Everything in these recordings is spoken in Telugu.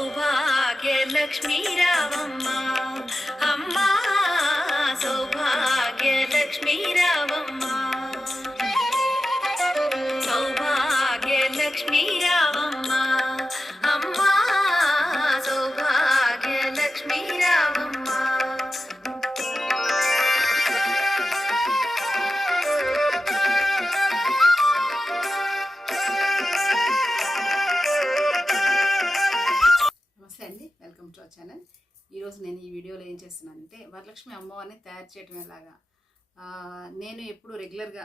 సౌభాగ్య లక్ష్మీ చేయటం ఎలాగా నేను ఎప్పుడు రెగ్యులర్గా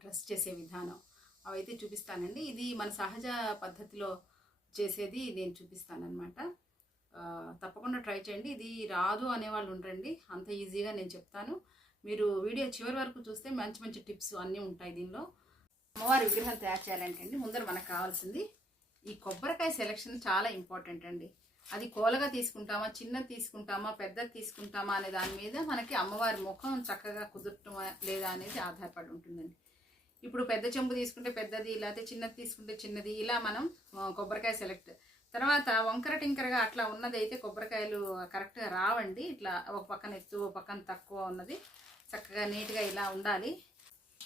డ్రెస్ చేసే విధానం అవైతే చూపిస్తానండి. ఇది మన సహజ పద్ధతిలో చేసేది నేను చూపిస్తానన్నమాట. తప్పకుండా ట్రై చేయండి. ఇది రాదు అనేవాళ్ళు ఉండరండి. అంత ఈజీగా నేను చెప్తాను. మీరు వీడియో చివరి వరకు చూస్తే మంచి మంచి టిప్స్ అన్నీ ఉంటాయి దీనిలో. అమ్మవారి విగ్రహం తయారు చేయాలంటే అండి ముందర మనకు కావాల్సింది ఈ కొబ్బరికాయ సెలెక్షన్ చాలా ఇంపార్టెంట్ అండి. అది కోలగా తీసుకుంటామా చిన్నది తీసుకుంటామా పెద్దది తీసుకుంటామా అనే దాని మీద మనకి అమ్మవారి ముఖం చక్కగా కుదరటం లేదా అనేది ఆధారపడి ఉంటుందండి. ఇప్పుడు పెద్ద చెంబు తీసుకుంటే పెద్దది లేకపోతే చిన్నది తీసుకుంటే చిన్నది ఇలా మనం కొబ్బరికాయ సెలెక్ట్. తర్వాత వంకర టింకరగా అట్లా ఉన్నది అయితే కొబ్బరికాయలు కరెక్ట్గా రావండి. ఇట్లా ఒక పక్కన ఎత్తు ఒక పక్కన తక్కువ ఉన్నది. చక్కగా నీట్గా ఇలా ఉండాలి.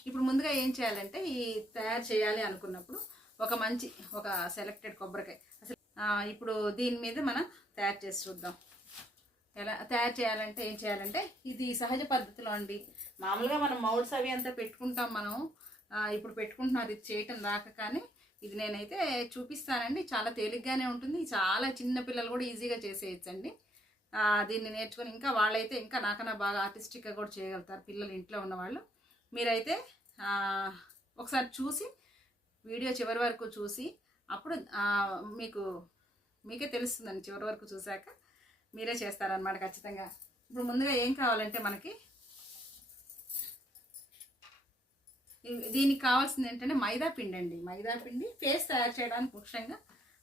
ఇప్పుడు ముందుగా ఏం చేయాలంటే ఈ తయారు చేయాలి అనుకున్నప్పుడు ఒక మంచి ఒక సెలెక్టెడ్ కొబ్బరికాయ. ఇప్పుడు దీని మీద మనం తయారు చేసి చూద్దాం. ఎలా తయారు చేయాలంటే ఏం చేయాలంటే ఇది సహజ పద్ధతిలో అండి. మామూలుగా మనం మౌల్స్ అవి అంతా పెట్టుకుంటాం మనం. ఇప్పుడు పెట్టుకుంటున్నారు ఇది చేయటం రాక కానీ ఇది నేనైతే చూపిస్తానండి. చాలా తేలిగ్గానే ఉంటుంది. చాలా చిన్న పిల్లలు కూడా ఈజీగా చేసేయచ్చండి. దీన్ని నేర్చుకొని ఇంకా వాళ్ళైతే ఇంకా నాకన్నా బాగా ఆర్టిస్టిక్గా కూడా చేయగలుగుతారు పిల్లలు ఇంట్లో ఉన్నవాళ్ళు మీరైతే ఒకసారి చూసి వీడియో చివరి వరకు చూసి అప్పుడు మీకు మీకే తెలుస్తుందండి చివరి వరకు చూశాక మీరే చేస్తారనమాట ఖచ్చితంగా. ఇప్పుడు ముందుగా ఏం కావాలంటే మనకి దీనికి కావాల్సింది ఏంటంటే మైదా పిండి అండి. మైదా పిండి ఫేస్ తయారు చేయడానికి ముఖ్యంగా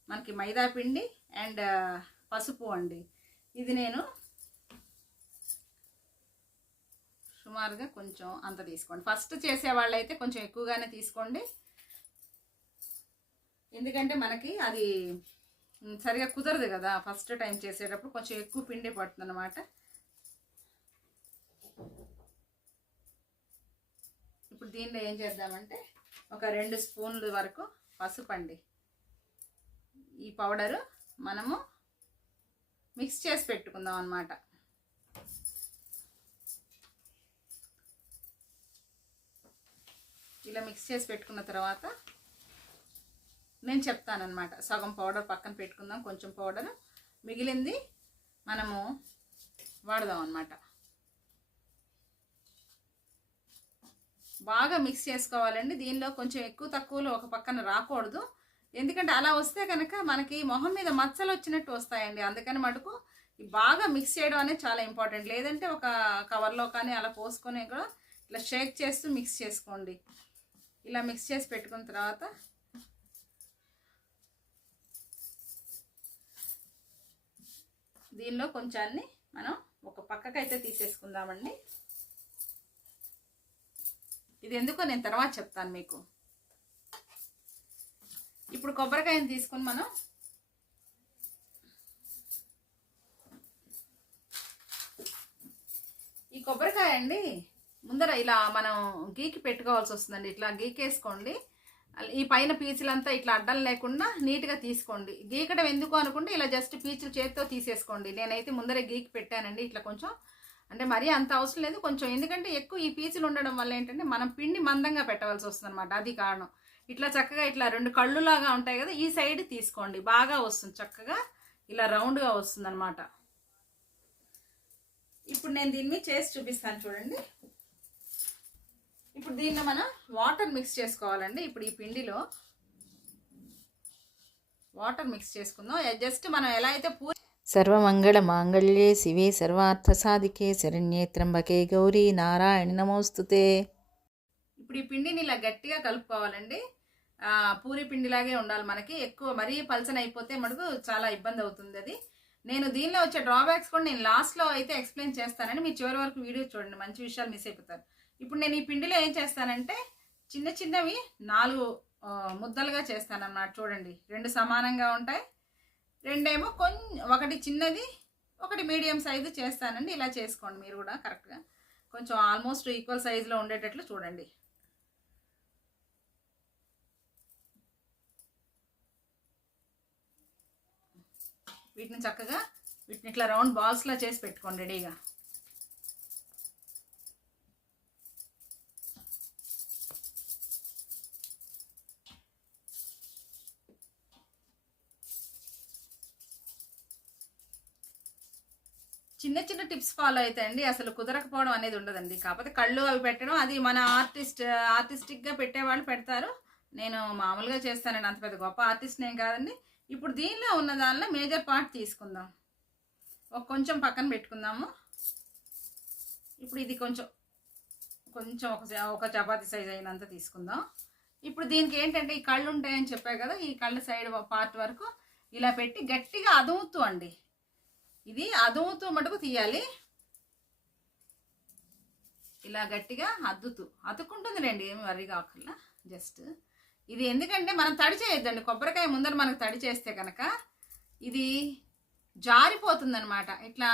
మనకి మైదా పిండి అండ్ పసుపు అండి. ఇది నేను సుమారుగా కొంచెం అంత తీసుకోండి. ఫస్ట్ చేసే వాళ్ళైతే కొంచెం ఎక్కువగానే తీసుకోండి. ఎందుకంటే మనకి అది సరిగా కుదరదు కదా. ఫస్ట్ టైం చేసేటప్పుడు కొంచెం ఎక్కువ పిండి పడుతుంది అనమాట ఇప్పుడు దీనిలో ఏం చేద్దామంటే ఒక రెండు స్పూన్లు వరకు పసుపు అండి. ఈ పౌడరు మనము మిక్స్ చేసి పెట్టుకుందాం అనమాట ఇలా మిక్స్ చేసి పెట్టుకున్న తర్వాత నేను చెప్తానమాట సగం పౌడర్ పక్కన పెట్టుకుందాం. కొంచెం పౌడర్. మిగిలింది మనము వాడదాం అనమాట బాగా మిక్స్ చేసుకోవాలండి. దీనిలో కొంచెం ఎక్కువ తక్కువలో ఒక పక్కన రాకూడదు. ఎందుకంటే అలా వస్తే కనుక మనకి మొహం మీద మచ్చలు వచ్చినట్టు వస్తాయండి. అందుకని మటుకు బాగా మిక్స్ చేయడం అనేది చాలా ఇంపార్టెంట్ లేదంటే ఒక కవర్లో కానీ అలా పోసుకొని కూడా ఇట్లా షేక్ చేస్తూ మిక్స్ చేసుకోండి. ఇలా మిక్స్ చేసి పెట్టుకున్న తర్వాత దీనిలో కొంచాన్ని మనం ఒక పక్కకైతే తీసేసుకుందామండి. ఇది ఎందుకో నేను తర్వాత చెప్తాను మీకు. ఇప్పుడు కొబ్బరికాయని తీసుకొని మనం ఈ కొబ్బరికాయ అండి ముందర ఇలా మనం గీకి పెట్టుకోవాల్సి వస్తుందండి. ఇట్లా గీకేసుకోండి. ఈ పైన పీచులంతా ఇట్లా అడ్డం లేకుండా నీట్గా తీసుకోండి. గీకడం ఎందుకు అనుకుంటే ఇలా జస్ట్ పీచులు చేతితో తీసేసుకోండి. నేనైతే ముందరే గీకి పెట్టానండి ఇట్లా కొంచెం. అంటే మరీ అంత అవసరం లేదు. కొంచెం ఎందుకంటే ఎక్కువ ఈ పీచులు ఉండడం వల్ల ఏంటంటే మనం పిండి మందంగా పెట్టవలసి వస్తుంది అనమాట అది కారణం. ఇట్లా చక్కగా ఇట్లా రెండు కళ్ళులాగా ఉంటాయి కదా ఈ సైడ్ తీసుకోండి. బాగా వస్తుంది చక్కగా. ఇలా రౌండ్గా వస్తుంది అనమాట ఇప్పుడు నేను దీన్ని చేసి చూపిస్తాను చూడండి. ఇప్పుడు దీన్ని మనం వాటర్ మిక్స్ చేసుకోవాలండి. ఇప్పుడు ఈ పిండిలో వాటర్ మిక్స్ చేసుకుందాం. జస్ట్ మనం ఎలా అయితే పూరి సర్వమంగళ మాంగళ్యే శివే సర్వార్థసాధికే శరణ్యే త్రంబకే గౌరీ నారాయణి నమోస్తుతే. ఇప్పుడు ఈ పిండిని ఇలా గట్టిగా కలుపుకోవాలండి. పూరి పిండిలాగే ఉండాలి మనకి. ఎక్కువ మరీ పలచన అయిపోతే మనకు చాలా ఇబ్బంది అవుతుంది అది. నేను దీనిలో వచ్చే డ్రాబ్యాక్స్ కూడా నేను లాస్ట్లో అయితే ఎక్స్ప్లెయిన్ చేస్తానండి మీరు చివరి వరకు వీడియో చూడండి. మంచి విషయాలు మిస్ అయిపోతారు. ఇప్పుడు నేను ఈ పిండిలో ఏం చేస్తానంటే చిన్న చిన్నవి నాలుగు ముద్దలుగా చేస్తానన్నమాట. చూడండి రెండు సమానంగా ఉంటాయి. రెండేమో కొంచెం ఒకటి చిన్నది ఒకటి మీడియం సైజు చేస్తానండి. ఇలా చేసుకోండి మీరు కూడా కరెక్ట్గా. కొంచెం ఆల్మోస్ట్ ఈక్వల్ సైజులో ఉండేటట్లు చూడండి. వీటిని చక్కగా వీటిని ఇట్లా రౌండ్ బాల్స్లా చేసి పెట్టుకోండి రెడీగా. చిన్న చిన్న టిప్స్ ఫాలో అవుతాయండి అసలు కుదరకపోవడం అనేది ఉండదండి. కాకపోతే కళ్ళు అవి పెట్టడం అది మన ఆర్టిస్ట్ ఆర్టిస్టిక్గా పెట్టేవాళ్ళు పెడతారు. నేను మామూలుగా చేస్తానండి. అంత పెద్ద గొప్ప ఆర్టిస్ట్ నేను కాదండి. ఇప్పుడు దీనిలో ఉన్న దానిలో మేజర్ పార్ట్ తీసుకుందాం. ఒక కొంచెం పక్కన పెట్టుకుందాము. ఇప్పుడు ఇది కొంచెం కొంచెం ఒక ఒక చపాతీ సైజ్ అయినంత తీసుకుందాం. ఇప్పుడు దీనికి ఏంటంటే ఈ కళ్ళు ఉంటాయని చెప్పాయి కదా ఈ కళ్ళ సైడ్ పార్ట్ వరకు ఇలా పెట్టి గట్టిగా అదుముతూ అండి. ఇది అదుముతూ మటుకు తీయాలి. ఇలా గట్టిగా అద్దుతూ. అతుక్కుంటుందిలేండి ఏమి వరి కాకుండా. జస్ట్ ఇది ఎందుకంటే మనం తడి చేయొద్దండి. కొబ్బరికాయ ముందర మనకు తడి చేస్తే కనుక ఇది జారిపోతుందనమాట ఇట్లా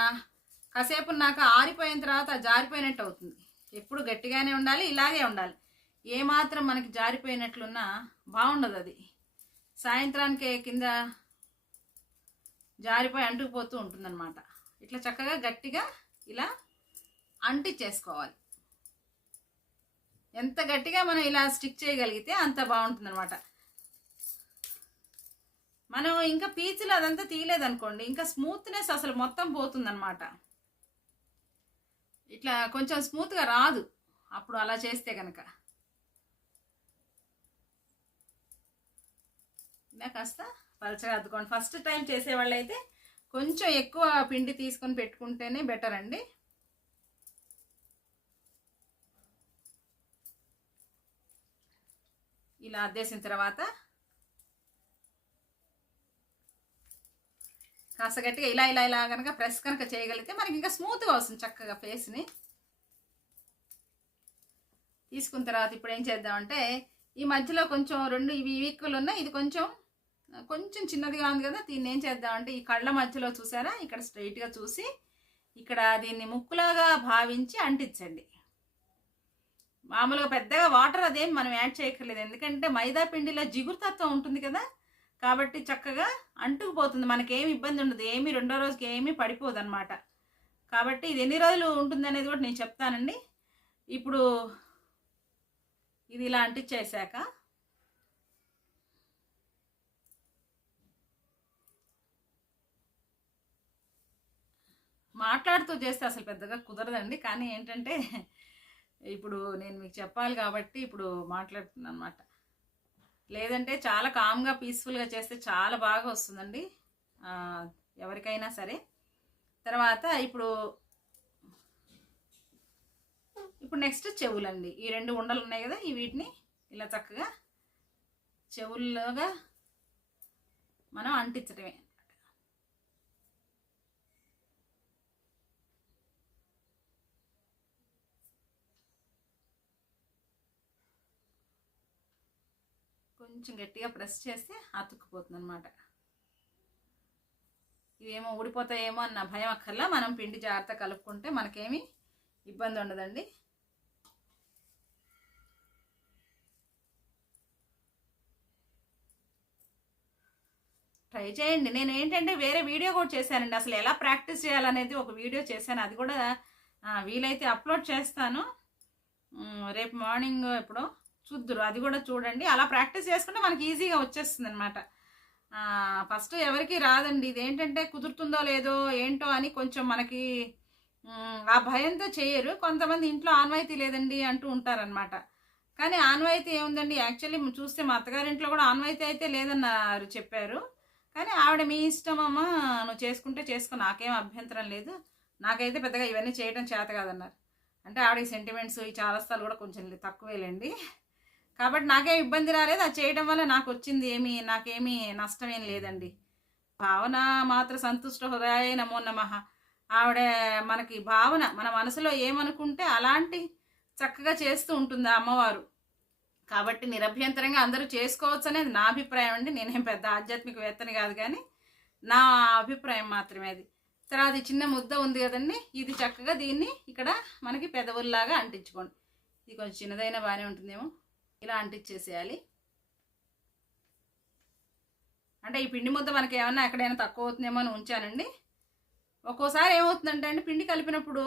కాసేపు నాక ఆరిపోయిన తర్వాత జారిపోయినట్టు అవుతుంది. ఎప్పుడు గట్టిగానే ఉండాలి ఇలాగే ఉండాలి. ఏమాత్రం మనకి జారిపోయినట్లున్నా బాగుండదు అది. సాయంత్రానికి కింద జారిపోయి అంటుకుపోతూ ఉంటుందన్నమాట. ఇట్లా చక్కగా గట్టిగా ఇలా అంటించేసుకోవాలి ఎంత గట్టిగా మనం ఇలా స్టిక్ చేయగలిగితే అంత బాగుంటుందన్నమాట. మనం ఇంకా పీచులు అదంతా తీయలేదనుకోండి ఇంకా స్మూత్నెస్ అసలు మొత్తం పోతుందన్నమాట. ఇట్లా కొంచెం స్మూత్గా రాదు అప్పుడు అలా చేస్తే కనుక ఇలా కాస్త పలచగా అద్దుకోండి. ఫస్ట్ టైం చేసేవాళ్ళు అయితే కొంచెం ఎక్కువ పిండి తీసుకొని పెట్టుకుంటేనే బెటర్ అండి. ఇలా అద్దేసిన తర్వాత కాస్త గట్టిగా ఇలా ఇలా ఇలా కనుక ప్రెస్ కనుక చేయగలిగితే మనకి ఇంకా స్మూత్గా వస్తుంది చక్కగా ఫేస్ని తీసుకున్న తర్వాత ఇప్పుడు ఏం చేద్దామంటే ఈ మధ్యలో కొంచెం రెండు ఇవి ఈక్వల్ ఉన్నాయి. ఇది కొంచెం కొంచెం చిన్నదిగా ఉంది కదా దీన్ని ఏం చేద్దామంటే ఈ కళ్ళ మధ్యలో చూసారా? ఇక్కడ స్ట్రైట్గా చూసి ఇక్కడ దీన్ని ముక్కులాగా భావించి అంటించండి. మామూలుగా పెద్దగా వాటర్ అదేం మనం యాడ్ చేయక్కర్లేదు. ఎందుకంటే మైదా పిండిలో జిగురుతత్వం ఉంటుంది కదా కాబట్టి చక్కగా అంటుకుపోతుంది. మనకేమి ఇబ్బంది ఉండదు. ఏమి రెండో రోజుకి ఏమీ పడిపోదు అనమాట కాబట్టి ఇది ఎన్ని రోజులు ఉంటుంది అనేది కూడా నేను చెప్తానండి. ఇప్పుడు ఇది ఇలా అంటించేసాక మాట్లాడుతూ చేస్తే అసలు పెద్దగా కుదరదండి. కానీ ఏంటంటే ఇప్పుడు నేను మీకు చెప్పాలి కాబట్టి ఇప్పుడు మాట్లాడుతున్నాను అనమాట లేదంటే చాలా కామ్గా పీస్ఫుల్గా చేస్తే చాలా బాగా వస్తుందండి. ఎవరికైనా సరే. తర్వాత ఇప్పుడు ఇప్పుడు నెక్స్ట్ చెవులండి. ఈ రెండు ఉండలు ఉన్నాయి కదా ఈ వీటిని ఇలా చక్కగా చెవుల్లోగా మనం అంటించడమే కొంచెం గట్టిగా ప్రెస్ చేస్తే అతుక్కుపోతుంది అనమాట ఇవేమో ఊడిపోతాయేమో అన్న భయం అక్కర్లా. మనం పిండి జాగ్రత్త కలుపుకుంటే మనకేమీ ఇబ్బంది ఉండదండి. ట్రై చేయండి. నేను ఏంటంటే వేరే వీడియో కూడా చేశానండి. అసలు ఎలా ప్రాక్టీస్ చేయాలనేది ఒక వీడియో చేశాను. అది కూడా వీలైతే అప్లోడ్ చేస్తాను. రేపు మార్నింగ్ ఎప్పుడో చూద్దురు. అది కూడా చూడండి. అలా ప్రాక్టీస్ చేసుకుంటే మనకి ఈజీగా వచ్చేస్తుంది అనమాట ఫస్ట్ ఎవరికి రాదండి. ఇదేంటంటే కుదురుతుందో లేదో ఏంటో అని కొంచెం మనకి ఆ భయంతో చేయరు. కొంతమంది ఇంట్లో ఆన్వాయితీ లేదండి అంటూ ఉంటారనమాట కానీ ఆన్వాయితీ ఏముందండి? యాక్చువల్లీ చూస్తే మా అత్తగారింట్లో కూడా ఆన్వాయితీ అయితే లేదన్నారు చెప్పారు. కానీ ఆవిడ మీ ఇష్టం అమ్మా? నువ్వు చేసుకుంటే చేసుకో. నాకేం అభ్యంతరం లేదు. నాకైతే పెద్దగా ఇవన్నీ చేయడం చేత కాదన్నారు. అంటే ఆవిడ సెంటిమెంట్స్ ఈ చాలస్తాలు కూడా కొంచెం తక్కువేలేండి. కాబట్టి నాకేం ఇబ్బంది రాలేదు. అది చేయడం వల్ల నాకు వచ్చింది ఏమీ నాకేమీ నష్టం ఏం లేదండి. భావన మాత్ర సంతుష్ట హృదయ నమో నమ. ఆవిడ మనకి భావన మన మనసులో ఏమనుకుంటే అలాంటి చక్కగా చేస్తూ ఉంటుంది ఆ అమ్మవారు. కాబట్టి నిరభ్యంతరంగా అందరూ చేసుకోవచ్చు అనేది నా అభిప్రాయం అండి. నేనేం పెద్ద ఆధ్యాత్మికవేత్తని కాదు కానీ నా అభిప్రాయం మాత్రమే అది. తర్వాత చిన్న ముద్ద ఉంది కదండి. ఇది చక్కగా దీన్ని ఇక్కడ మనకి పెదవుల్లాగా అంటించుకోండి. ఇది కొంచెం చిన్నదైనా బాగానే ఉంటుందేమో. ఇలా అంటించేసేయాలి అంటే ఈ పిండి ముద్ద మనకి ఏమన్నా ఎక్కడైనా తక్కువ అవుతుందేమో అని ఉంచానండి. ఒక్కోసారి ఏమవుతుందంటే అండి పిండి కలిపినప్పుడు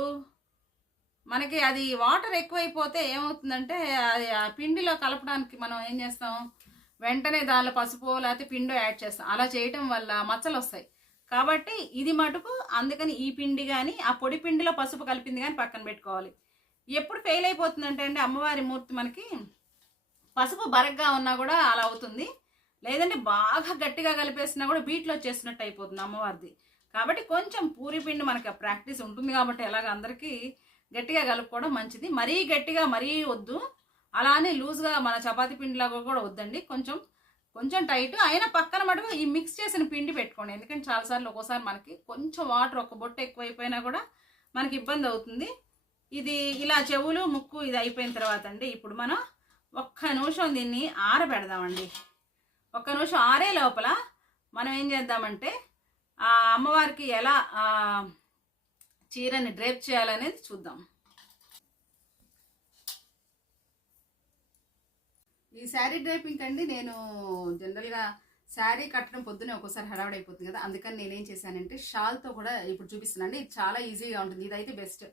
మనకి అది వాటర్ ఎక్కువైపోతే ఏమవుతుందంటే అది ఆ పిండిలో కలపడానికి మనం ఏం చేస్తాం వెంటనే దానిలో పసుపు లేకపోతే పిండో యాడ్ చేస్తాం. అలా చేయటం వల్ల మచ్చలు వస్తాయి కాబట్టి ఇది మటుకు అందుకని ఈ పిండి కానీ ఆ పొడి పిండిలో పసుపు కలిపింది కానీ పక్కన పెట్టుకోవాలి. ఎప్పుడు ఫెయిల్ అయిపోతుందంటే అండి అమ్మవారి మూర్తి మనకి పసుపు బరగ్గా ఉన్నా కూడా అలా అవుతుంది. లేదంటే బాగా గట్టిగా కలిపేసినా కూడా బీట్లో వచ్చేసినట్టు అయిపోతుంది అమ్మవారిది. కాబట్టి కొంచెం పూరి పిండి మనకి ప్రాక్టీస్ ఉంటుంది కాబట్టి ఎలాగ అందరికీ గట్టిగా కలుపుకోవడం మంచిది. మరీ గట్టిగా మరీ వద్దు. అలానే లూజ్గా మన చపాతీ పిండిలాగా కూడా వద్దండి. కొంచెం కొంచెం టైట్. అయినా పక్కన మటుకు ఈ మిక్స్ చేసిన పిండి పెట్టుకోండి. ఎందుకంటే చాలాసార్లు ఒక్కోసారి మనకి కొంచెం వాటర్ ఒక బొట్టు ఎక్కువైపోయినా కూడా మనకి ఇబ్బంది అవుతుంది. ఇది ఇలా చెవులు ముక్కు ఇది అయిపోయిన తర్వాత అండి. ఇప్పుడు మనం ఒక్క నిమిషం దీన్ని ఆరబెడదామండి. ఒక్క నిమిషం ఆరే లోపల మనం ఏం చేద్దామంటే ఆ అమ్మవారికి ఎలా చీరని డ్రేప్ చేయాలనేది చూద్దాం. ఈ శారీ డ్రైపింగ్ అండి నేను జనరల్గా శారీ కట్టడం పొద్దునే ఒక్కోసారి హడావిడి అయిపోతుంది కదా అందుకని నేనేం చేశానంటే షాల్తో కూడా ఇప్పుడు చూపిస్తున్నాను అండి ఇది చాలా ఈజీగా ఉంటుంది ఇదైతే బెస్ట్.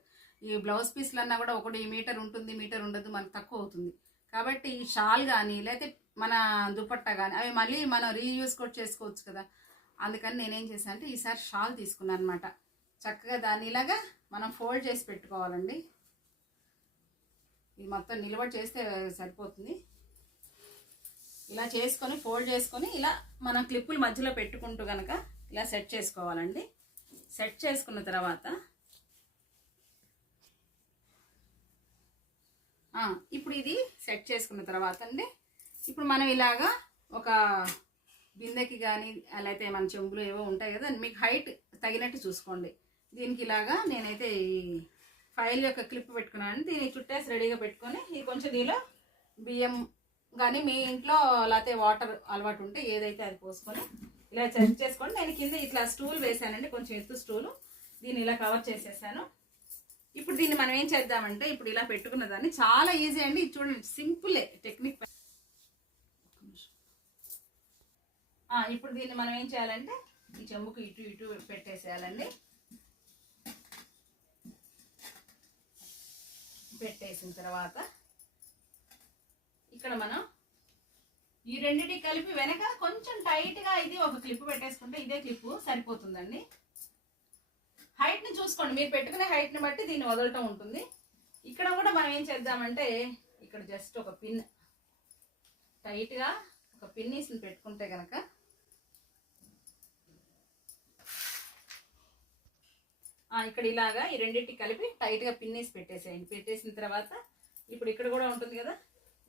ఈ బ్లౌజ్ పీస్లు అన్నా కూడా ఒకటి మీటర్ ఉంటుంది మీటర్ ఉండదు మనకు తక్కువ అవుతుంది. కాబట్టి ఈ షాల్ కానీ లేకపోతే మన దుపట్టా కానీ అవి మళ్ళీ మనం రీయూస్ కూడా చేసుకోవచ్చు కదా. అందుకని నేనేం చేశాను అంటే ఈసారి షాల్ తీసుకున్నాను అనమాట చక్కగా దాన్ని ఇలాగా మనం ఫోల్డ్ చేసి పెట్టుకోవాలండి. ఇది మొత్తం నిలబడి చేస్తే సరిపోతుంది. ఇలా చేసుకొని ఫోల్డ్ చేసుకొని ఇలా మనం క్లిప్పులు మధ్యలో పెట్టుకుంటూ కనుక ఇలా సెట్ చేసుకోవాలండి. సెట్ చేసుకున్న తర్వాత ఇప్పుడు ఇది సెట్ చేసుకున్న తర్వాత అండి. ఇప్పుడు మనం ఇలాగా ఒక బిందెకి కానీ అయితే మన చెంబులు ఏవో ఉంటాయి కదా మీకు హైట్ తగినట్టు చూసుకోండి. దీనికి ఇలాగా నేనైతే ఈ ఫైల్ యొక్క క్లిప్ పెట్టుకున్నాను. దీన్ని చుట్టేసి రెడీగా పెట్టుకొని ఇది కొంచెం దీనిలో బియ్యం కానీ మీ ఇంట్లో లేకపోతే వాటర్ అలవాటు ఉంటే ఏదైతే అది పోసుకొని ఇలా చెక్ చేసుకోండి నేను కింద ఇట్లా స్టూల్ వేసానండి కొంచెం ఎత్తు స్టూలు దీన్ని ఇలా కవర్ చేసేసాను. ఇప్పుడు దీన్ని మనం ఏం చేద్దామంటే ఇప్పుడు ఇలా పెట్టుకున్న దాన్ని చాలా ఈజీ అండి. ఇది చూడండి సింపులే టెక్నిక్ ఇప్పుడు దీన్ని మనం ఏం చేయాలంటే ఈ చెంబుకు ఇటు ఇటు పెట్టేసేయాలండి. పెట్టేసిన తర్వాత ఇక్కడ మనం ఈ రెండిటి కలిపి వెనక కొంచెం టైట్గా ఇది ఒక క్లిప్ పెట్టేసుకుంటే ఇదే క్లిప్ సరిపోతుందండి. చూసుకోండి. మీరు పెట్టుకునే హైట్ని బట్టి దీన్ని వదలటం ఉంటుంది. ఇక్కడ కూడా మనం ఏం చేద్దామంటే ఇక్కడ జస్ట్ ఒక పిన్ టైట్గా ఒక పిన్నీస్ని పెట్టుకుంటే కనుక ఇక్కడ ఇలాగా ఈ రెండింటి కలిపి టైట్గా పిన్నేసి పెట్టేసేయండి. పెట్టేసిన తర్వాత ఇప్పుడు ఇక్కడ కూడా ఉంటుంది కదా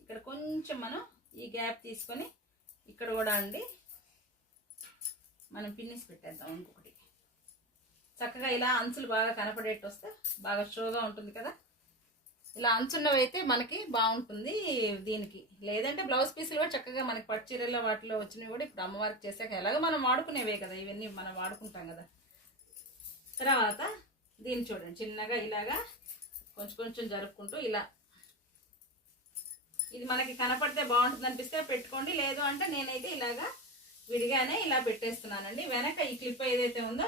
ఇక్కడ కొంచెం మనం ఈ గ్యాప్ తీసుకొని ఇక్కడ కూడా అండి మనం పిన్నేసి పెట్టేద్దాం ఇంకొకటి. చక్కగా ఇలా అంచులు బాగా కనపడేట్టు వస్తే బాగా షోగా ఉంటుంది కదా. ఇలా అంచున్నవి అయితే మనకి బాగుంటుంది దీనికి. లేదంటే బ్లౌజ్ పీసులు కూడా చక్కగా మనకి పట్టు చీరల్లో వాటిలో వచ్చినవి కూడా ఇప్పుడు అమ్మవారికి చేసాక ఎలాగో మనం వాడుకునేవే కదా ఇవన్నీ మనం వాడుకుంటాం కదా. తర్వాత దీన్ని చూడండి చిన్నగా ఇలాగా కొంచెం కొంచెం జరుపుకుంటూ ఇలా. ఇది మనకి కనపడితే బాగుంటుంది అనిపిస్తే పెట్టుకోండి లేదు అంటే నేనైతే ఇలాగా విడిగానే ఇలా పెట్టేస్తున్నానండి. వెనక ఈ క్లిప్ ఏదైతే ఉందో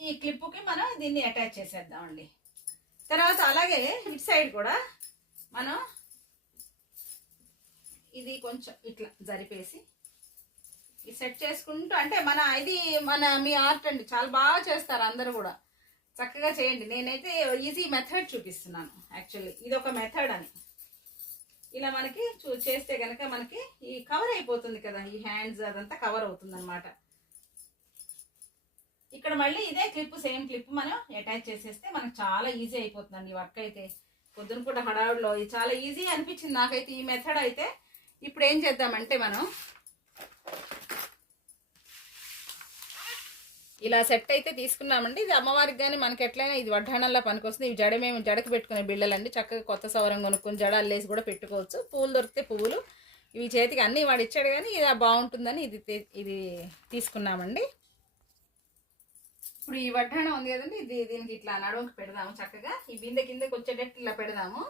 ఈ క్లిప్పుకి మనం దీన్ని అటాచ్ చేసేద్దామండి. తర్వాత అలాగే ఇటు సైడ్ కూడా మనం ఇది కొంచెం ఇట్లా జరిపేసి ఇది సెట్ చేసుకుంటూ అంటే మన ఇది మన మీ ఆర్ట్ అండి చాలా బాగా చేస్తారు అందరూ కూడా. చక్కగా చేయండి. నేనైతే ఈజీ మెథడ్ చూపిస్తున్నాను యాక్చువల్లీ. ఇది ఒక మెథడ్ అని. ఇలా మనకి చూ చేస్తే కనుక మనకి ఈ కవర్ అయిపోతుంది కదా ఈ హ్యాండ్స్ అదంతా కవర్ అవుతుంది అనమాట ఇక్కడ మళ్ళీ ఇదే క్లిప్ సేమ్ క్లిప్ మనం అటాచ్ చేసేస్తే మనకు చాలా ఈజీ అయిపోతుందండి వర్క్ అయితే. పొద్దున పూట హడావుడిలో ఇది చాలా ఈజీ అనిపించింది నాకైతే ఈ మెథడ్ అయితే. ఇప్పుడు ఏం చేద్దామంటే మనం ఇలా సెట్ అయితే తీసుకున్నామండి. ఇది అమ్మవారికి కానీ మనకి ఎట్లయినా ఇది వడ్డాణంలా పనికొస్తుంది. ఇవి జడ మేము జడకు పెట్టుకునే బిళ్ళలండి. చక్కగా కొత్త సౌరం కొనుక్కుని జడ అల్లేసి కూడా పెట్టుకోవచ్చు. పువ్వులు దొరికితే పువ్వులు. ఇవి చేతికి అన్నీ వాడు ఇచ్చాడు కానీ ఇది బాగుంటుందని ఇది ఇది తీసుకున్నామండి. ఇప్పుడు ఈ వడ్డాణం ఉంది కదండి ఇది దీనికి ఇట్లా నడుముకి పెడదాము చక్కగా. ఈ బిందె కిందకి వచ్చేటట్టు ఇలా పెడదాము.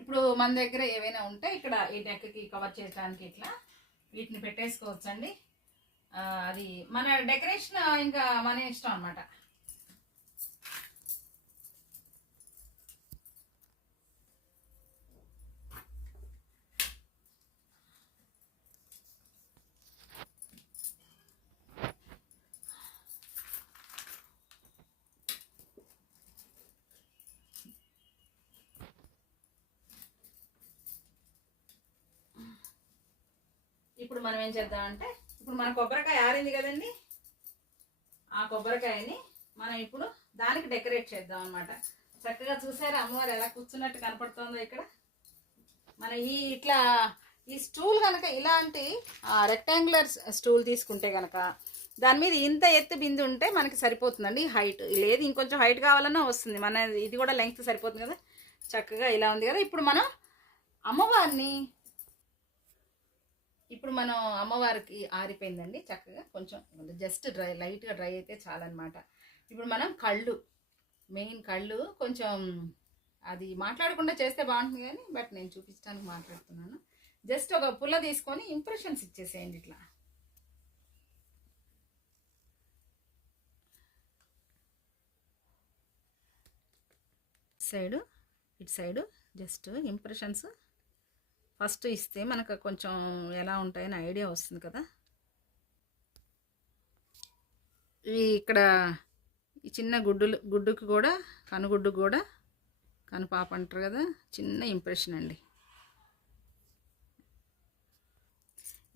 ఇప్పుడు మన దగ్గర ఏవైనా ఉంటే ఇక్కడ ఈ డెక్కి కవర్ చేయడానికి ఇట్లా వీటిని పెట్టేసుకోవచ్చండి. అది మన డెకరేషన్ ఇంకా మన ఇష్టం అనమాట ఇప్పుడు మనం ఏం చేద్దామంటే ఇప్పుడు మన కొబ్బరికాయ ఆరింది కదండి? ఆ కొబ్బరికాయని మనం ఇప్పుడు దానికి డెకరేట్ చేద్దాం అనమాట చక్కగా చూసారా అమ్మవారు ఎలా కూర్చున్నట్టు కనపడుతుందో ఇక్కడ? మన ఈ ఇట్లా ఈ స్టూల్ కనుక ఇలాంటి రెక్టాంగులర్ స్టూల్ తీసుకుంటే కనుక దాని మీద ఇంత ఎత్తు బిందు ఉంటే మనకి సరిపోతుందండి హైట్ లేదు ఇంకొంచెం హైట్ కావాలన్నా వస్తుంది. మన ఇది కూడా లెంగ్త్ సరిపోతుంది కదా? చక్కగా ఇలా ఉంది కదా? ఇప్పుడు మనం అమ్మవారిని ఇప్పుడు మనం అమ్మవారికి ఆరిపోయిందండి చక్కగా. కొంచెం జస్ట్ డ్రై లైట్గా డ్రై అయితే చాలన్నమాట. ఇప్పుడు మనం కళ్ళు మెయిన్ కళ్ళు కొంచెం అది మాట్లాడకుండా చేస్తే బాగుంటుంది కానీ బట్ నేను చూపించడానికి మాట్లాడుతున్నాను. జస్ట్ ఒక పుల్ల తీసుకొని ఇంప్రెషన్స్ ఇచ్చేసేయండి ఇట్లా. సైడు ఇటు సైడు జస్ట్ ఇంప్రెషన్స్ ఫస్ట్ ఇస్తే మనకు కొంచెం ఎలా ఉంటాయని ఐడియా వస్తుంది కదా. ఇవి ఇక్కడ ఈ చిన్న గుడ్డులు గుడ్డుకి కూడా కనుగుడ్డు కూడా కనుపాప అంటారు కదా. చిన్న ఇంప్రెషన్ అండి.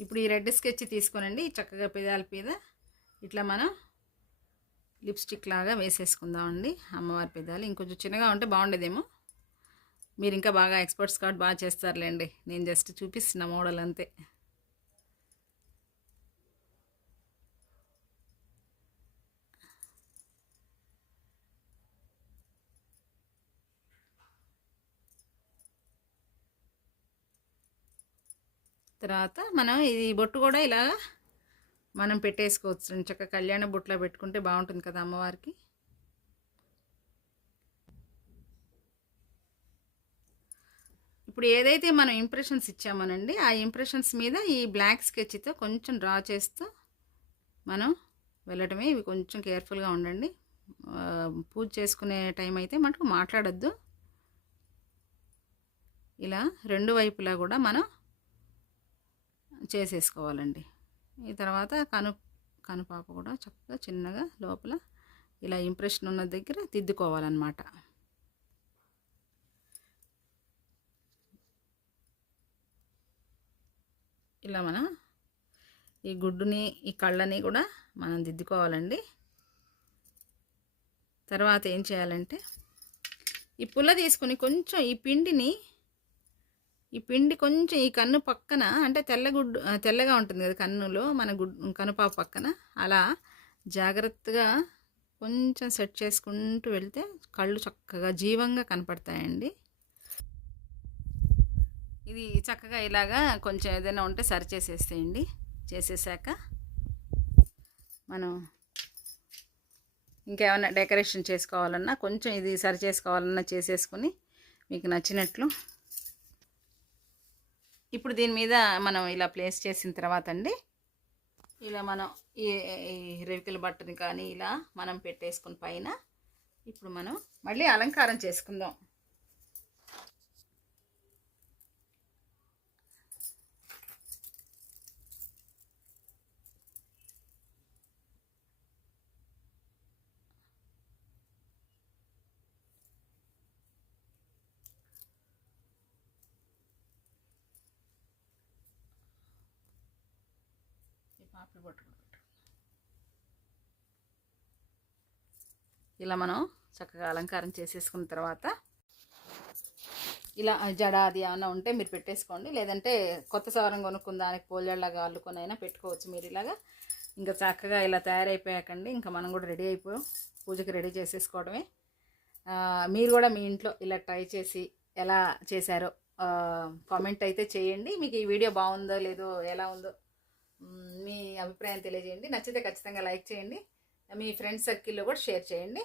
ఇప్పుడు ఈ రెడ్ స్కెచ్ తీసుకోనండి. చక్కగా పెదాల మీద ఇట్లా మనం లిప్స్టిక్ లాగా వేసేసుకుందామండి. అమ్మవారి పెదాలు. ఇంకొంచెం చిన్నగా ఉంటే బాగుండేదేమో. మీరు ఇంకా బాగా ఎక్స్పర్ట్స్ కార్డ్ బాగా చేస్తారులేండి. నేను జస్ట్ చూపిస్తున్న మోడల్ అంతే. తర్వాత మనం ఇది బొట్టు కూడా ఇలా మనం పెట్టేసుకోవచ్చు. చక్కగా కళ్యాణ బొట్టులో పెట్టుకుంటే బాగుంటుంది కదా అమ్మవారికి. ఇప్పుడు ఏదైతే మనం ఇంప్రెషన్స్ ఇచ్చామోనండి ఆ ఇంప్రెషన్స్ మీద ఈ బ్లాక్ స్కెచ్తో కొంచెం డ్రా చేస్తూ మనం వెళ్ళటమే. ఇవి కొంచెం కేర్ఫుల్గా ఉండండి. పూజ చేసుకునే టైం అయితే మనకు మాట్లాడొద్దు. ఇలా రెండు వైపులా కూడా మనం చేసేసుకోవాలండి. ఈ తర్వాత కను కనుపాప కూడా చక్కగా చిన్నగా లోపల ఇలా ఇంప్రెషన్ ఉన్న దగ్గర దిద్దుకోవాలన్నమాట. ఇలా మనం ఈ గుడ్డుని ఈ కళ్ళని కూడా మనం దిద్దుకోవాలండి. తర్వాత ఏం చేయాలంటే ఈ పుల్ల తీసుకుని కొంచెం ఈ పిండిని ఈ పిండి కొంచెం ఈ కన్ను పక్కన అంటే తెల్లగుడ్డు తెల్లగా ఉంటుంది కదా కన్నులో మన గుడ్డు కనుపాప పక్కన అలా జాగ్రత్తగా కొంచెం సెట్ చేసుకుంటూ వెళ్తే కళ్ళు చక్కగా జీవంగా కనపడతాయండి. ఇది చక్కగా ఇలాగా కొంచెం ఏదైనా ఉంటే సరి చేసేసేయండి. చేసేసాక మనం ఇంకేమైనా డెకరేషన్ చేసుకోవాలన్నా కొంచెం ఇది సరి చేసుకోవాలన్నా చేసేసుకుని మీకు నచ్చినట్లు ఇప్పుడు దీని మీద మనం ఇలా ప్లేస్ చేసిన తర్వాత అండి ఇలా మనం ఈ రెవికల బట్టని కానీ ఇలా మనం పెట్టేసుకుని పైన ఇప్పుడు మనం మళ్ళీ అలంకారం చేసుకుందాం. ఇలా మనం చక్కగా అలంకారం చేసేసుకున్న తర్వాత ఇలా జడ అది ఏమైనా ఉంటే మీరు పెట్టేసుకోండి. లేదంటే కొత్త సవరం కొనుక్కున్న దానికి పోలేళ్ళగా అల్లుకొని అయినా పెట్టుకోవచ్చు మీరు ఇలాగా. ఇంకా చక్కగా ఇలా తయారైపోయాకండి. ఇంకా మనం కూడా రెడీ అయిపోయాం పూజకి రెడీ చేసేసుకోవడమే. మీరు కూడా మీ ఇంట్లో ఇలా ట్రై చేసి ఎలా చేశారో కామెంట్ అయితే చేయండి. మీకు ఈ వీడియో బాగుందో లేదో ఎలా ఉందో మీ అభిప్రాయం తెలియజేయండి. నచ్చితే ఖచ్చితంగా లైక్ చేయండి. మీ ఫ్రెండ్స్ సర్కిల్లో కూడా షేర్ చేయండి.